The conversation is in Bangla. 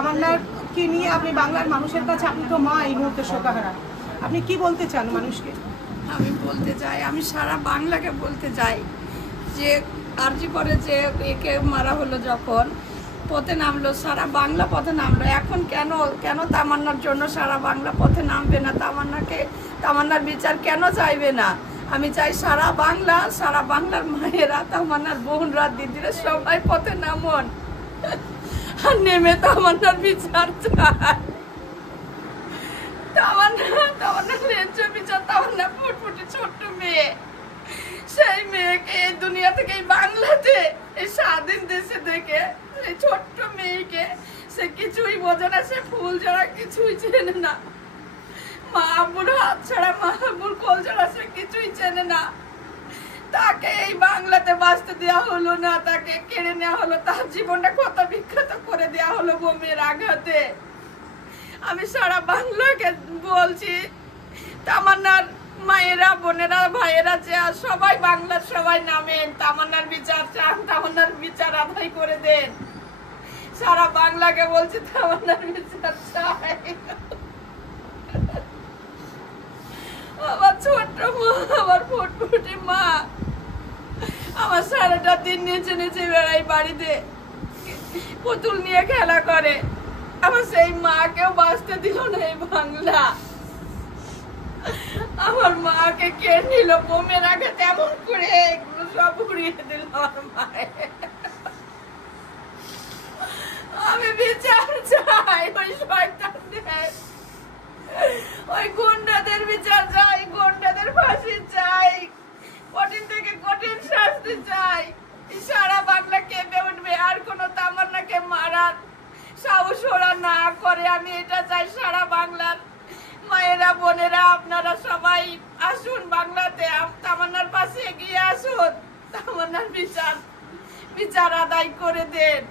তামান্নাকে নিয়ে আপনি বাংলার মানুষের কাছে, আপনি তো মা এই মুহূর্তে শোকাহারা, আপনি কি বলতে চান মানুষকে? আমি বলতে চাই, আমি সারা বাংলাকে বলতে চাই যে আরজি করে যে একে মারা হলো, যখন পথে নামলো, সারা বাংলা পথে নামলো। এখন কেন কেন তামান্নার জন্য সারা বাংলা পথে নামবে না? তামান্নার বিচার কেন চাইবে না? আমি চাই সারা বাংলার মায়েরা, তামান্নার বোনরা, দিদিরা সবাই পথে নামন আর নেমে তামান্নার বিচার চায়। তামান্নার ন্যায্য বিচার। তামান্না ফুটফুটে ছোট্ট মেয়ে, সেই মেয়েকে এই দুনিয়া থেকে, এই বাংলাতে, এই স্বাধীন দেশে থেকে এই ছোট্ট মেয়েকে, সে কিছুই বোঝে না, সে ফুল ছাড়া কিছুই চেনে না, মা আব্বুর হাত ছাড়া, মা আব্বুর কোল ছাড়া সে কিছুই চেনে না। তাকে এই বাংলাতে বাঁচতে দেওয়া হলো না, তাকে কেড়ে নেওয়া হলো, তার জীবনটা কত বিখ্যাত করে দেওয়া হলো বোমের আঘাতে। আমি সারা বাংলাকে বলছি, তামান্নার মায়েরা, বোনেরা, ভাইয়েরা যে সবাই, বাংলার সবাই নামেন, তামান্নার বিচার চান, তামান্নার বিচার আদায় করে দেন। সারা বাংলাকে বলছি, তামান্নার বিচার চাই। আমার ছোট্ট মা, আমার ফুটফুটি মা, আমার সারাটা দিন নিচে নিচে বেড়াই, বাড়িতে পুতুল নিয়ে খেলা করে। আমার সেই মাকেও বাঁচতে দিল না এই বাংলা। আমার মাকে কে নিল বোমের আগে, তেমন করে এগুলো সব উড়িয়ে দিল আমার মায়ের। আমি বিচার চাই, ওই শয়তানদের, ওই গুন্ডাদের বিচার চাই, গুন্ডাদের ফাঁসি চাই, কঠিন থেকে কঠিন শাস্তি চাই। সারা বাংলা কেঁপে উঠবে, আর কোনো তামান্নাকে মারার সাহস ওরা না করে। আমি এটা চাই, সারা বাংলার মায়েরা, বোনেরা, আপনারা সবাই আসুন বাংলাতে, তামান্নার পাশে এগিয়ে আসুন, তামান্নার বিচার আদায় করে দেন।